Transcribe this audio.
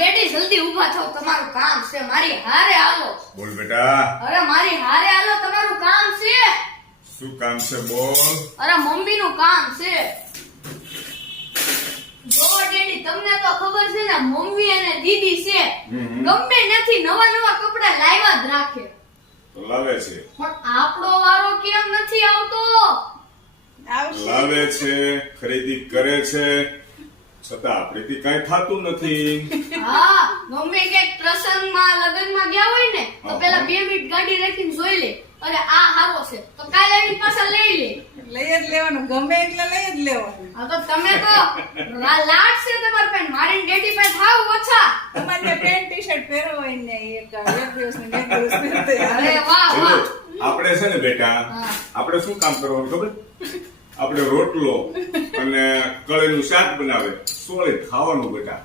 Daddy જલ્દી ઊભા થાઓ, તમારું કામ છે, મારી હારે હાલો. બોલ બેટા, અરે મારી હારે હાલો, તમારું કામ છે. શું કામ છે બોલ? અરે મમ્મીનું કામ છે. જો ડેડી, તમને તો ખબર છે ને, મમ્મી અને દીદી છે, ગમે નથી નવા નવા કપડા લાવ્યા જ રાખે. તો લાવે છે, પણ આપણો વારો કેમ નથી આવતો? લાવે છે, ખરીદી કરે છે, છતાં આપણીથી કઈ થતું નથી. હા, મમ્મી ક્યાંક પ્રસંગમાં લગ્નમાં ગયા હોય ને તો પેલા 2 મિનિટ ગાડી રાખીને જોઈ લે, અરે આ હારો છે તો કાલે એની પાસે લઈ લે. લઈ જ લેવાનું, ગમે એટલે લઈ જ લેવાનું. હા તો તમે તો લાડ છે તમારી પાસે, મારી ડેડી પાસે થાવ ઓછા. તમારે પેન્ટ ટી શર્ટ પહેરવો હોય ને એક દિવસ ને એક દિવસ પહેરતે. અરે વાહ વાહ. આપણે છે ને બેટા, આપણે શું કામ કરવાનું ખબર? આપણે રોટલો અને કળીનું શાક બનાવે, સોળી ખાવાનું બેટા.